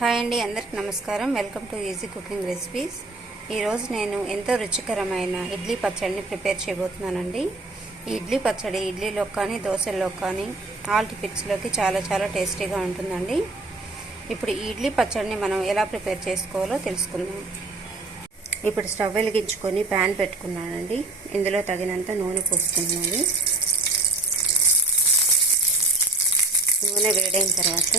Hi అండి అందరికి నమస్కారం. Welcome to easy cooking recipes. ఈరోజు నేను ఎంతో రుచికరమైన ఇడ్లీ పచ్చడిని ప్రిపేర్ చేయబోతున్నానండి. ఈ ఇడ్లీ పచ్చడి ఇడ్లీలో కానీ దోశల్లో కానీ ఆల్ టిఫిన్స్లోకి చాలా చాలా టేస్టీగా ఉంటుందండి. ఇప్పుడు ఈ ఇడ్లీ పచ్చడిని మనం ఎలా ప్రిపేర్ చేసుకోవాలో తెలుసుకుందాం. ఇప్పుడు స్టవ్ వెలిగించుకొని ప్యాన్ పెట్టుకున్నానండి. ఇందులో తగినంత నూనె పోసుకున్నాను నూనె వేడైన తర్వాత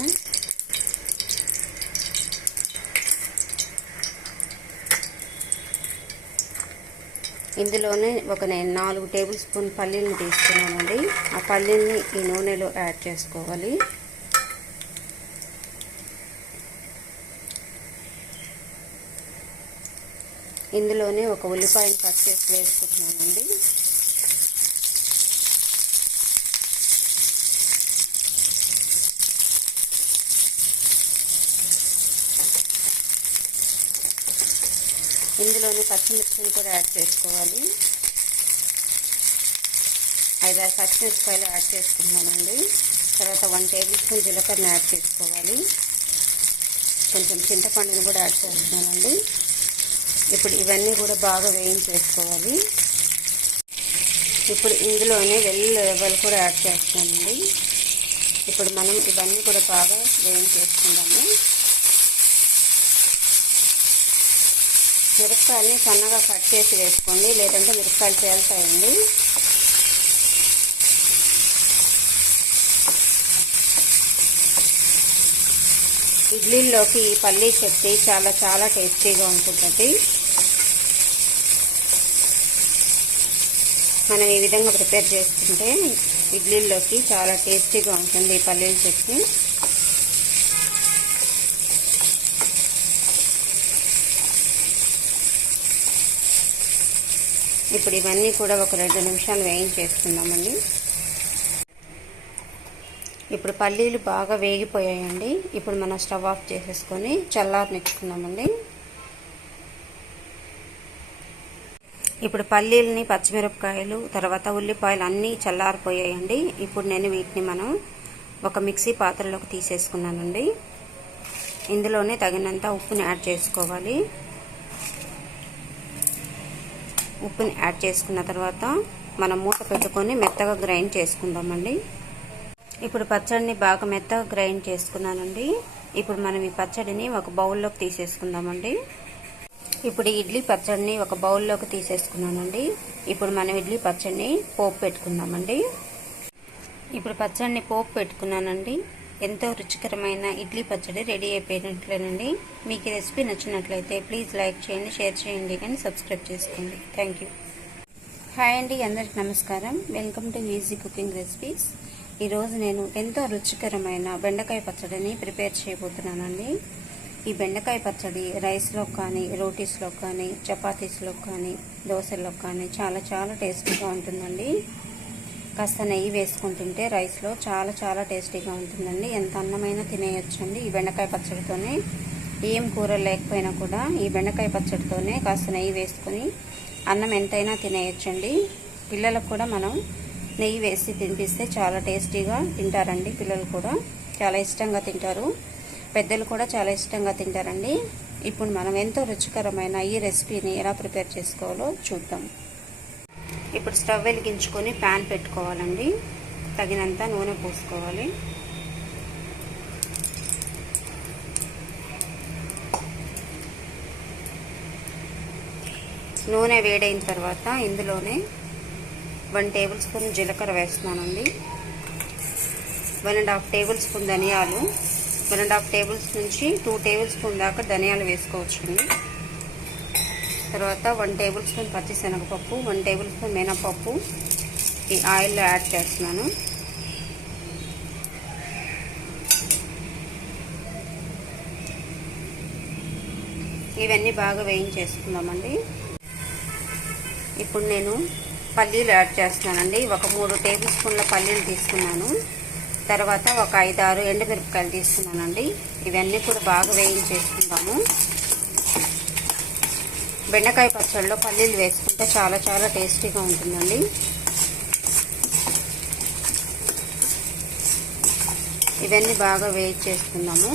ఇందులోనే ఒక నేను నాలుగు టేబుల్ స్పూన్ పల్లీలను తీసుకున్నానండి ఆ పల్లీల్ని ఈ నూనెలో యాడ్ చేసుకోవాలి. ఇందులోనే ఒక ఉల్లిపాయను కట్ చేసి వేసుకుంటున్నానండి. ఇందులోనే పచ్చిమిర్చిని కూడా యాడ్ చేసుకోవాలి. ఐదారు పచ్చిమిరపకాయలు యాడ్ చేసుకున్నానండి. తర్వాత వన్ టేబుల్ స్పూన్ జీలకర్ర యాడ్ చేసుకోవాలి. కొంచెం చింతపండుని కూడా యాడ్ చేస్తున్నానండి. ఇప్పుడు ఇవన్నీ కూడా బాగా వేయించేసుకోవాలి. ఇప్పుడు ఇందులోనే వెల్లుల్లి రెవ్వలు కూడా యాడ్ చేస్తామండి ఇప్పుడు మనం ఇవన్నీ కూడా బాగా వేయించేసుకుందాము. మిరపకాయలని సన్నగా కట్ చేసి వేసుకోండి లేదంటే మిరపకాయలు తేలుతాయండి ఇడ్లీల్లోకి ఈ పల్లీ చట్నీ చాలా చాలా టేస్టీగా ఉంటుందండి. మనం ఈ విధంగా ప్రిపేర్ చేసుకుంటే ఇడ్లీల్లోకి చాలా టేస్టీగా ఉంటుంది ఈ పల్లీల చట్నీ. ఇప్పుడు ఇవన్నీ కూడా ఒక రెండు నిమిషాలు వేయించేసుకుందామండి. ఇప్పుడు పల్లీలు బాగా వేగిపోయాయండి. ఇప్పుడు మనం స్టవ్ ఆఫ్ చేసేసుకొని చల్లారనిచ్చుకుందామండి. ఇప్పుడు పల్లీలని పచ్చిమిరపకాయలు తర్వాత ఉల్లిపాయలు అన్నీ చల్లారిపోయాయండి. ఇప్పుడు నేను వీటిని మనం ఒక మిక్సీ పాత్రలోకి తీసేసుకున్నానండి. ఇందులోనే తగినంత ఉప్పుని యాడ్ చేసుకోవాలి. ఉప్పుని యాడ్ చేసుకున్న తర్వాత మనం మూత పెట్టుకొని మెత్తగా గ్రైండ్ చేసుకుందామండి. ఇప్పుడు పచ్చడిని బాగా మెత్తగా గ్రైండ్ చేసుకున్నానండి. ఇప్పుడు మనం ఈ పచ్చడిని ఒక బౌల్లోకి తీసేసుకుందామండి. ఇప్పుడు ఇడ్లీ పచ్చడిని ఒక బౌల్లోకి తీసేసుకున్నానండి. ఇప్పుడు మనం ఇడ్లీ పచ్చడిని పోపు పెట్టుకుందామండి. ఇప్పుడు పచ్చడిని పోపు పెట్టుకున్నానండి. ఎంతో రుచికరమైన ఇడ్లీ పచ్చడి రెడీ అయిపోయినట్లేనండి. మీకు ఈ రెసిపీ నచ్చినట్లయితే ప్లీజ్ లైక్ చేయండి షేర్ చేయండి కానీ సబ్స్క్రైబ్ చేసుకోండి. థ్యాంక్ యూ హాయ్ అండి అందరికి నమస్కారం. Welcome to easy cooking recipes ఈరోజు నేను ఎంతో రుచికరమైన బెండకాయ పచ్చడిని ప్రిపేర్ చేయబోతున్నానండి. ఈ బెండకాయ పచ్చడి రైస్లో కానీ రోటీస్లో కానీ చపాతీస్లో కానీ దోశల్లో కానీ చాలా చాలా టేస్టీగా ఉంటుందండి. కాస్త నెయ్యి వేసుకుంటుంటే రైస్లో చాలా చాలా టేస్టీగా ఉంటుందండి. ఎంత అన్నమైనా తినేయొచ్చండి ఈ బెండకాయ పచ్చడితోనే. ఏం కూర లేకపోయినా కూడా ఈ బెండకాయ పచ్చడితోనే కాస్త నెయ్యి వేసుకొని అన్నం ఎంతైనా తినేయొచ్చండి. పిల్లలకు కూడా మనం నెయ్యి వేసి తినిపిస్తే చాలా టేస్టీగా తింటారండి పిల్లలు కూడా. చాలా ఇష్టంగా తింటారు. పెద్దలు కూడా చాలా ఇష్టంగా తింటారండి. ఇప్పుడు మనం ఎంతో రుచికరమైన ఈ రెసిపీని ఎలా ప్రిపేర్ చేసుకోవాలో చూద్దాం. ఇప్పుడు స్టవ్ వెలిగించుకొని ప్యాన్ పెట్టుకోవాలండి. తగినంత నూనె పోసుకోవాలి. నూనె వేడైన తర్వాత ఇందులోనే వన్ టేబుల్ స్పూన్ జీలకర్ర వేస్తున్నానండి. One and half tablespoon ధనియాలు. వన్ అండ్ హాఫ్ టేబుల్స్ నుంచి టూ టేబుల్ స్పూన్ దాకా ధనియాలు వేసుకోవచ్చండి. తర్వాత వన్ టేబుల్ స్పూన్ పచ్చిశనగపప్పు వన్ టేబుల్ స్పూన్ మినపప్పు. ఈ ఆయిల్లో యాడ్ చేస్తున్నాను. ఇవన్నీ బాగా వేయించేసుకుందామండి. ఇప్పుడు నేను పల్లీలు యాడ్ చేస్తున్నానండి. ఒక మూడు టేబుల్ స్పూన్ల పల్లీలు తీసుకున్నాను. తర్వాత ఒక ఐదు ఆరు ఎండుమిరపకాయలు తీసుకున్నానండి. ఇవన్నీ కూడా బాగా వేయించేసుకుందాము. బెండకాయ పచ్చడిలో పల్లీలు వేసుకుంటే చాలా చాలా టేస్టీగా ఉంటుందండి. ఇవన్నీ బాగా వేయి చేసుకుందాము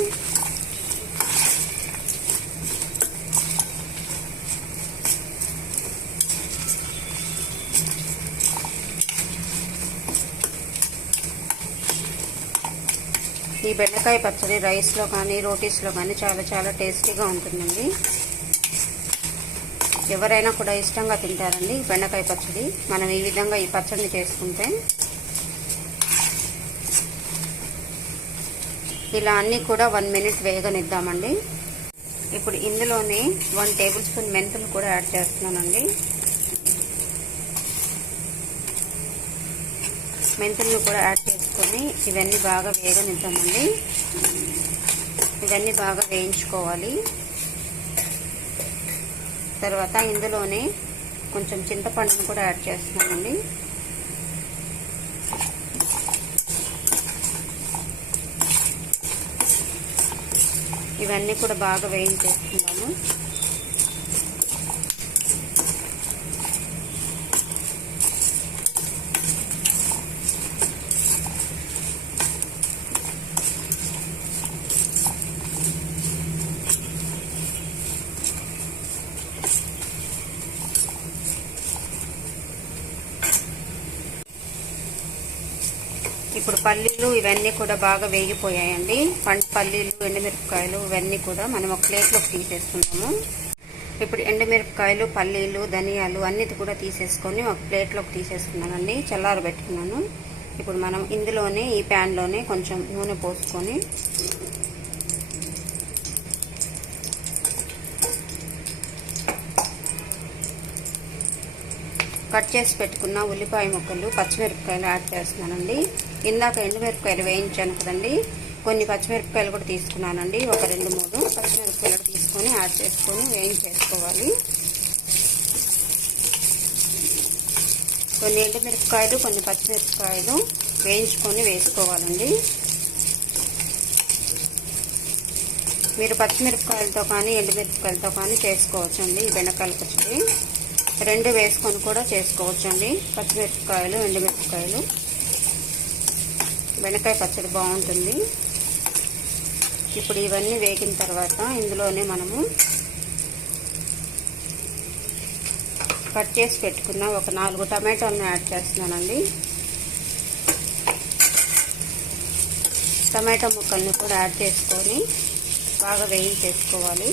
ఈ బెండకాయ పచ్చడి రైస్లో కానీ రోటీస్లో కానీ చాలా చాలా టేస్టీగా ఉంటుందండి. ఎవరైనా కూడా ఇష్టంగా తింటారండి బెండకాయ పచ్చడి. మనం ఈ విధంగా ఈ పచ్చడిని చేసుకుంటే ఇలా అన్నీ కూడా వన్ మినిట్ వేగనిద్దామండి. ఇప్పుడు ఇందులోనే వన్ టేబుల్ స్పూన్ మెంతులు కూడా యాడ్ చేస్తున్నానండి. మెంతులను కూడా యాడ్ చేసుకొని ఇవన్నీ బాగా వేగనిద్దామండి. ఇవన్నీ బాగా వేయించుకోవాలి. తర్వాత ఇందులోనే కొంచెం చింతపండును కూడా యాడ్ చేస్తున్నామండి ఇవన్నీ కూడా బాగా వేయించేస్తున్నాము ఇప్పుడు పల్లీలు ఇవన్నీ కూడా బాగా వేగిపోయాయండి. పండు పల్లీలు ఎండుమిరపకాయలు ఇవన్నీ కూడా మనం ఒక ప్లేట్లోకి తీసేసుకున్నాము. ఇప్పుడు ఎండుమిరపకాయలు పల్లీలు ధనియాలు అన్నిటి కూడా తీసేసుకొని ఒక ప్లేట్లోకి తీసేసుకున్నానండి. చల్లారబెట్టుకున్నాను. ఇప్పుడు మనం ఇందులోనే ఈ ప్యాన్లోనే కొంచెం నూనె పోసుకొని కట్ చేసి పెట్టుకున్న ఉల్లిపాయ ముక్కలు పచ్చిమిరపకాయలు యాడ్ చేస్తున్నానండి. ఇందాక ఎండుమిరపకాయలు వేయించాను కదండి. కొన్ని పచ్చిమిరపకాయలు కూడా తీసుకున్నానండి. ఒక రెండు మూడు పచ్చిమిరపకాయలు తీసుకొని యాడ్ చేసుకొని వేయించేసుకోవాలి. కొన్ని ఎండుమిరపకాయలు కొన్ని పచ్చిమిరపకాయలు వేయించుకొని వేసుకోవాలండి. మీరు పచ్చిమిరపకాయలతో కానీ ఎండుమిరపకాయలతో కానీ చేసుకోవచ్చండి. ఈ బెండకాయల పచ్చడి. రెండు వేసుకొని కూడా చేసుకోవచ్చండి. పచ్చిమిరపకాయలు ఎండుమిరపకాయలు. బెండకాయ పచ్చడి బాగుంటుంది. ఇప్పుడు ఇవన్నీ వేగిన తర్వాత ఇందులోనే మనము కట్ చేసి పెట్టుకున్న ఒక నాలుగు టమాటాలను యాడ్ చేస్తున్నానండి. టమాటా ముక్కల్ని కూడా యాడ్ చేసుకొని బాగా వేయించేసుకోవాలి.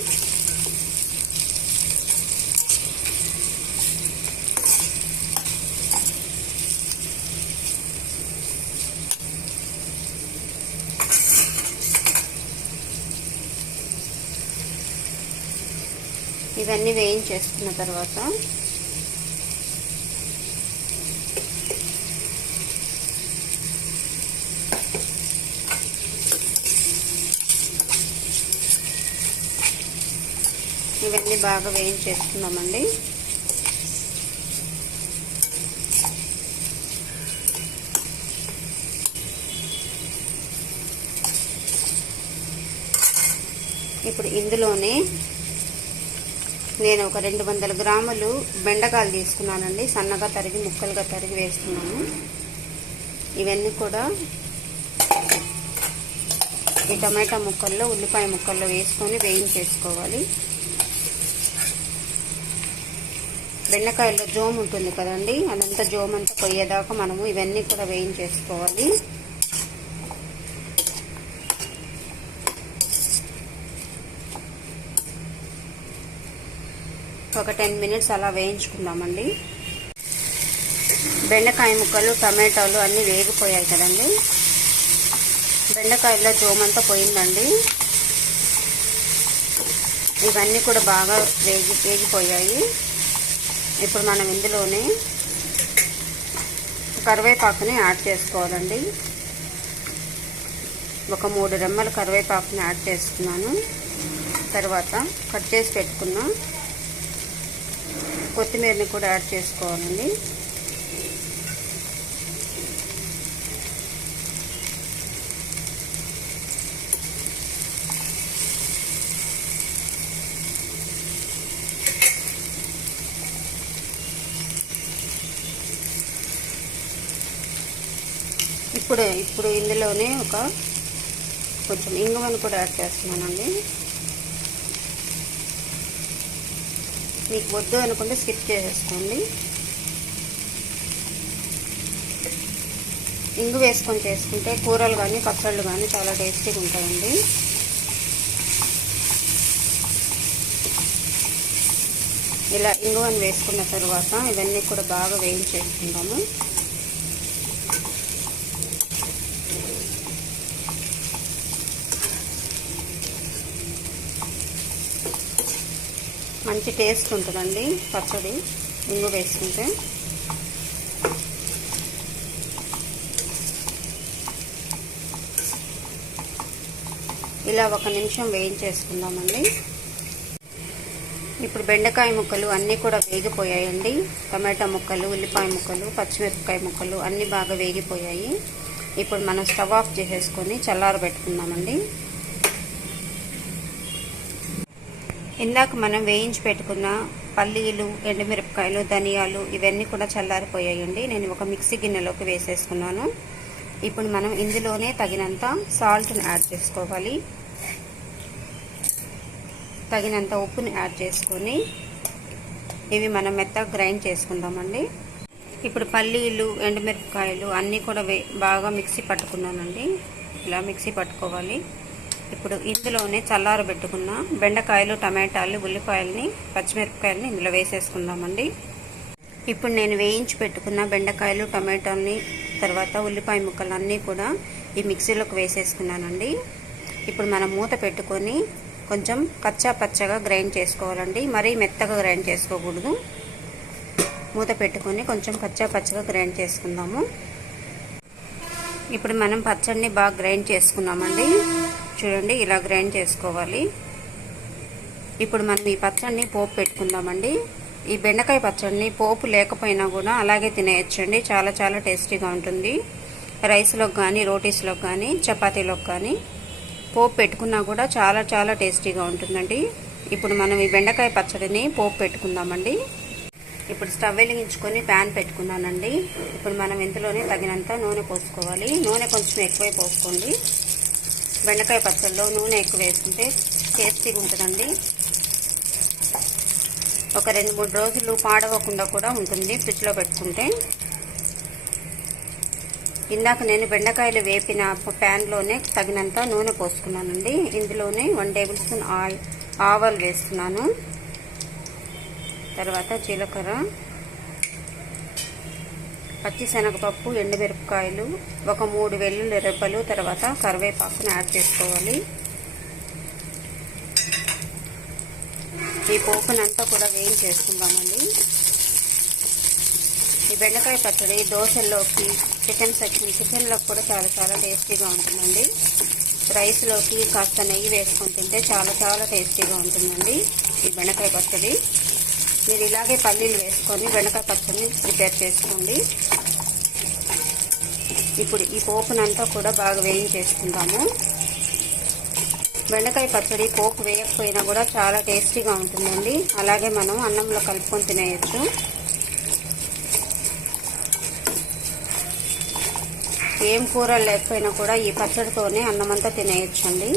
ఇవన్నీ వేయించేసుకున్న తర్వాత ఇవన్నీ బాగా వేయించేసుకున్నామండి ఇప్పుడు ఇందులోనే నేను ఒక రెండు వందల గ్రాములు బెండకాయలు తీసుకున్నానండి. సన్నగా తరిగి ముక్కలుగా తరిగి వేస్తున్నాను. ఇవన్నీ కూడా ఈ టమాటా ముక్కల్లో ఉల్లిపాయ ముక్కల్లో వేసుకొని వేయించేసుకోవాలి. బెండకాయల్లో జోమ్ ఉంటుంది కదండి అదంతా జోమ్ అంతా పోయేదాకా మనము ఇవన్నీ కూడా వేయించేసుకోవాలి. ఒక టెన్ మినిట్స్ అలా వేయించుకుందామండి. బెండకాయ ముక్కలు టమాటాలు అన్నీ వేగిపోయాయి కదండి. బెండకాయల్లో జోమంతా పోయిందండి. ఇవన్నీ కూడా బాగా వేగి వేగిపోయాయి. ఇప్పుడు మనం ఇందులోనే కరివేపాకుని యాడ్ చేసుకోవాలండి. ఒక మూడు రెమ్మల కరివేపాకుని యాడ్ చేసుకున్నాను. తర్వాత కట్ చేసి పెట్టుకున్నాను కొత్తిమీరని కూడా యాడ్ చేసుకోవాలండి. ఇప్పుడు ఇప్పుడు ఇందులోనే ఒక కొంచెం ఇంగువను కూడా యాడ్ చేస్తున్నానండి. మీకు వద్దు అనుకుంటే స్కిప్ చేసేసుకోండి ఇంగు వేసుకొని చేసుకుంటే కూరలు కానీ పచ్చళ్ళు కానీ చాలా టేస్టీగా ఉంటాయండి. ఇలా ఇంగువని వేసుకున్న తర్వాత ఇవన్నీ కూడా బాగా వేయించేసుకుంటాము మంచి టేస్ట్ ఉంటుందండి పచ్చడి. ఇంగు వేసుకుంటే. ఇలా ఒక నిమిషం వేయించేసుకుందామండి. ఇప్పుడు బెండకాయ ముక్కలు అన్నీ కూడా వేగిపోయాయండి. టమాటా ముక్కలు ఉల్లిపాయ ముక్కలు పచ్చిమిరపకాయ ముక్కలు అన్నీ బాగా వేగిపోయాయి. ఇప్పుడు మనం స్టవ్ ఆఫ్ చేసేసుకొని చల్లారబెట్టుకుందామండి పెట్టుకుందామండి ఇందాక మనం వేయించి పెట్టుకున్న పల్లీలు ఎండుమిరపకాయలు ధనియాలు ఇవన్నీ కూడా చల్లారిపోయాయండి. నేను ఒక మిక్సీ గిన్నెలోకి వేసేసుకున్నాను. ఇప్పుడు మనం ఇందులోనే తగినంత సాల్ట్ని యాడ్ చేసుకోవాలి. తగినంత ఉప్పుని యాడ్ చేసుకొని ఇవి మనం మెత్తగా గ్రైండ్ చేసుకుందామండి. ఇప్పుడు పల్లీలు ఎండుమిరపకాయలు అన్నీ కూడా బాగా మిక్సీ పట్టుకున్నానండి. ఇలా మిక్సీ పట్టుకోవాలి. ఇప్పుడు ఇందులోనే చల్లారబెట్టుకున్న బెండకాయలు టమాటాలు ఉల్లిపాయలని పచ్చిమిరపకాయలని ఇందులో వేసేసుకుందామండి. ఇప్పుడు నేను వేయించి పెట్టుకున్న బెండకాయలు టమాటాలని తర్వాత ఉల్లిపాయ ముక్కలు అన్నీ కూడా ఈ మిక్సీలోకి వేసేసుకున్నానండి. ఇప్పుడు మనం మూత పెట్టుకొని కొంచెం కచ్చా పచ్చగా గ్రైండ్ చేసుకోవాలండి. మరీ మెత్తగా గ్రైండ్ చేసుకోకూడదు. మూత పెట్టుకొని కొంచెం కచ్చా పచ్చగా గ్రైండ్ చేసుకుందాము. ఇప్పుడు మనం పచ్చడిని బాగా గ్రైండ్ చేసుకున్నామండి చూడండి ఇలా గ్రైండ్ చేసుకోవాలి. ఇప్పుడు మనం ఈ పచ్చడిని పోపు పెట్టుకుందామండి. ఈ బెండకాయ పచ్చడిని పోపు లేకపోయినా కూడా అలాగే తినేయచ్చండి. చాలా చాలా టేస్టీగా ఉంటుంది. రైస్లోకి కానీ రోటీస్లోకి కానీ చపాతీలోకి కానీ పోపు పెట్టుకున్నా కూడా చాలా చాలా టేస్టీగా ఉంటుందండి. ఇప్పుడు మనం ఈ బెండకాయ పచ్చడిని పోపు పెట్టుకుందామండి. ఇప్పుడు స్టవ్ వెలిగించుకొని ప్యాన్ పెట్టుకున్నానండి. ఇప్పుడు మనం ఇంతలోనే తగినంత నూనె పోసుకోవాలి. నూనె కొంచెం ఎక్కువే పోసుకోండి. బెండకాయ పచ్చళ్ళలో నూనె ఎక్కువ వేసుకుంటే టేస్టీగా ఉంటుందండి. ఒక రెండు మూడు రోజులు పాడవకుండా కూడా ఉంటుంది ఫ్రిడ్జ్లో పెట్టుకుంటే. ఇందాక నేను బెండకాయలు వేపిన ప్యాన్లోనే తగినంత నూనె పోసుకున్నానండి. ఇందులోనే వన్ టేబుల్ స్పూన్ ఆయిల్ ఆవాలు వేస్తున్నాను తర్వాత జీలకర్ర పచ్చిశనగపప్పు ఎండుమిరపకాయలు ఒక మూడు వెల్లుల్లి రెబ్బలు తర్వాత కరివేపాకును యాడ్ చేసుకోవాలి. ఈ పోపునంతా కూడా వేయించేసుకుందామండి. ఈ బెండకాయ పచ్చడి దోశల్లోకి చికెన్ చికెన్లోకి కూడా చాలా చాలా టేస్టీగా ఉంటుందండి. రైస్లోకి కాస్త నెయ్యి వేసుకొని తింటే చాలా చాలా టేస్టీగా ఉంటుందండి ఈ బెండకాయ పచ్చడి. మీరు ఇలాగే పల్లీలు వేసుకొని బెండకాయ పచ్చడిని ప్రిపేర్ చేసుకోండి. ఇప్పుడు ఈ పోపునంతా కూడా బాగా వేయించేసుకుందాము. బెండకాయ పచ్చడి పోపు వేయకపోయినా కూడా చాలా టేస్టీగా ఉంటుందండి. అలాగే మనం అన్నంలో కలుపుకొని తినేయచ్చు. ఏం కూర లేకపోయినా కూడా ఈ పచ్చడితోనే అన్నమంతా తినేయచ్చండి.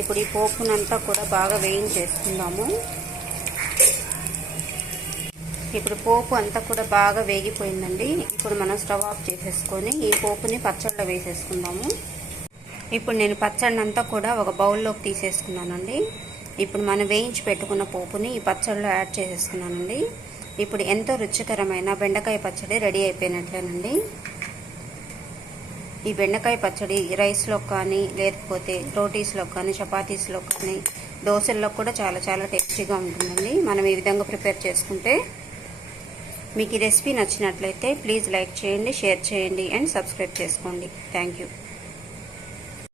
ఇప్పుడు ఈ పోపునంతా కూడా బాగా వేయించేసుకుందాము. ఇప్పుడు పోపు అంతా కూడా బాగా వేగిపోయిందండి. ఇప్పుడు మనం స్టవ్ ఆఫ్ చేసేసుకొని ఈ పోపుని పచ్చళ్ళ వేసేసుకుందాము. ఇప్పుడు నేను పచ్చడి అంతా కూడా ఒక బౌల్లోకి తీసేసుకున్నానండి. ఇప్పుడు మనం వేయించి పెట్టుకున్న పోపుని ఈ పచ్చళ్ళలో యాడ్ చేసేసుకున్నానండి. ఇప్పుడు ఎంతో రుచికరమైన బెండకాయ పచ్చడి రెడీ అయిపోయినట్లేనండి. ఈ బెండకాయ పచ్చడి రైస్లో కానీ లేకపోతే రోటీస్లో కానీ చపాతీస్లో కానీ దోశల్లో కూడా చాలా చాలా టేస్టీగా ఉంటుందండి. మనం ఈ విధంగా ప్రిపేర్ చేసుకుంటే మీకు ఈ రెసిపీ నచ్చినట్లయితే ప్లీజ్ లైక్ చేయండి షేర్ చేయండి అండ్ సబ్స్క్రైబ్ చేసుకోండి. Thank you.